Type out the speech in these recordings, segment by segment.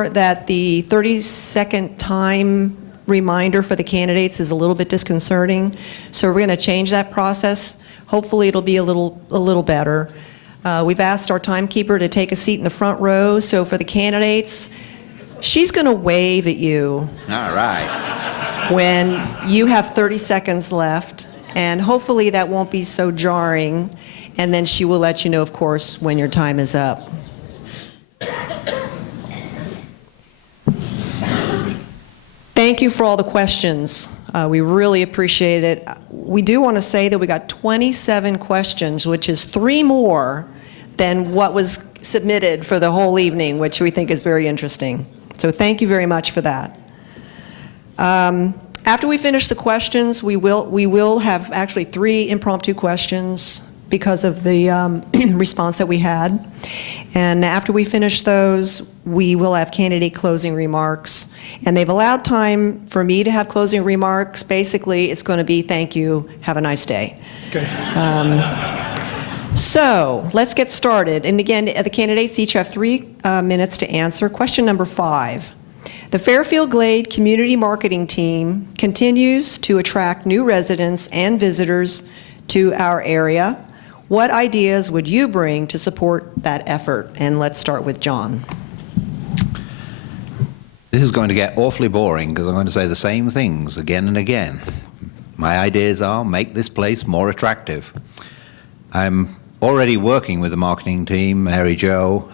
aware that the 30-second time reminder for the candidates is a little bit disconcerting, so we're going to change that process. Hopefully it'll be a little better. We've asked our timekeeper to take a seat in the front row, so for the candidates, she's going to wave at you. All right. When you have 30 seconds left, and hopefully that won't be so jarring, and then she will let you know, of course, when your time is up. Thank you for all the questions. We really appreciate it. We do want to say that we got 27 questions, which is 3 more than what was submitted for the whole evening, which we think is very interesting. So thank you very much for that. After we finish the questions, we will have actually 3 impromptu questions because of the response that we had. And after we finish those, we will have candidate closing remarks. And they've allowed time for me to have closing remarks. Basically, it's going to be thank you, have a nice day. Okay. So let's get started. And again, the candidates each have 3 minutes to answer. Question number 5. The Fairfield Glade Community Marketing Team continues to attract new residents and visitors to our area. What ideas would you bring to support that effort? And let's start with John. This is going to get awfully boring because I'm going to say the same things again and again. My ideas are make this place more attractive. I'm already working with the marketing team, Mary Jo,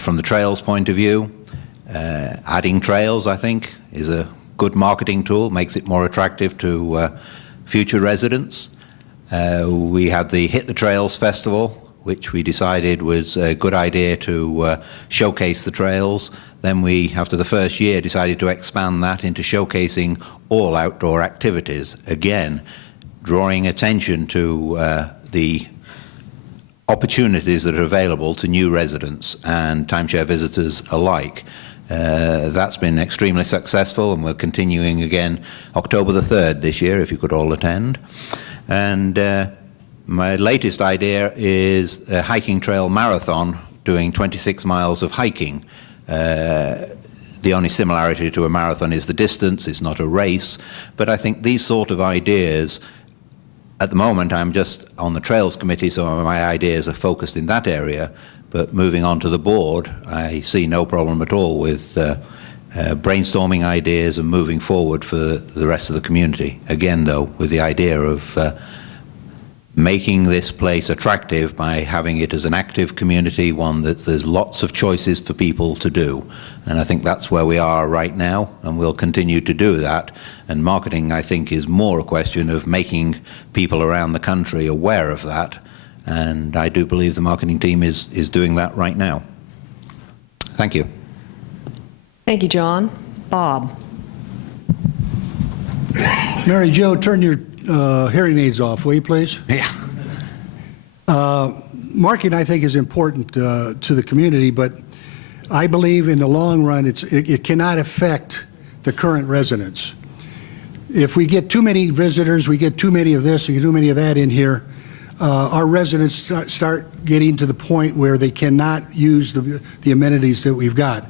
from the trails point of view. Adding trails, I think, is a good marketing tool, makes it more attractive to future residents. We had the Hit the Trails Festival, which we decided was a good idea to showcase the trails. Then we, after the first year, decided to expand that into showcasing all outdoor activities. Again, drawing attention to the opportunities that are available to new residents and timeshare visitors alike. That's been extremely successful, and we're continuing again October the 3rd this year, if you could all attend. And my latest idea is a hiking trail marathon, doing 26 miles of hiking. The only similarity to a marathon is the distance, it's not a race, but I think these sort of ideas, at the moment I'm just on the Trails Committee, so my ideas are focused in that area, but moving on to the board, I see no problem at all with brainstorming ideas and moving forward for the rest of the community. Again, though, with the idea of making this place attractive by having it as an active community, one that there's lots of choices for people to do. And I think that's where we are right now, and we'll continue to do that. And marketing, I think, is more a question of making people around the country aware of that. And I do believe the marketing team is doing that right now. Thank you. Thank you, John. Bob. Mary Jo, turn your hearing aids off, will you please? Yeah. Marketing, I think, is important to the community, but I believe in the long run it cannot affect the current residents. If we get too many visitors, we get too many of this, we get too many of that in here, our residents start getting to the point where they cannot use the amenities that we've got.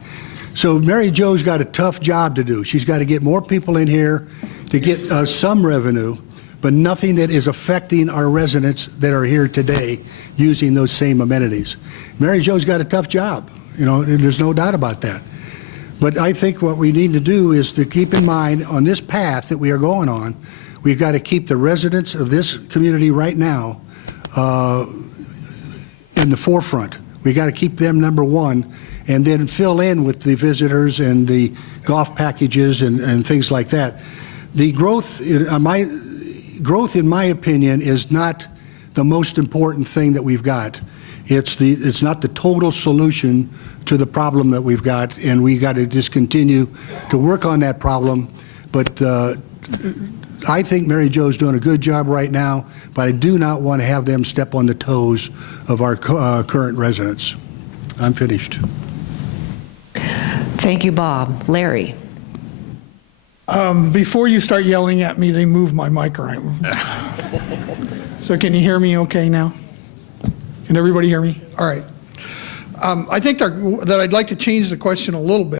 So Mary Jo's got a tough job to do. She's got to get more people in here to get some revenue, but nothing that is affecting our residents that are here today using those same amenities. Mary Jo's got a tough job, you know, and there's no doubt about that. But I think what we need to do is to keep in mind on this path that we are going on, we've got to keep the residents of this community right now in the forefront. We got to keep them number one, and then fill in with the visitors and the golf packages and things like that. The growth, in my opinion, is not the most important thing that we've got. It's not the total solution to the problem that we've got, and we got to just continue to work on that problem. But I think Mary Jo's doing a good job right now, but I do not want to have them step on the toes of our current residents. I'm finished. Thank you, Bob. Larry. Before you start yelling at me, they moved my mic around. So can you hear me okay now? Can everybody hear me? All right. I think that I'd like to change the question a little bit.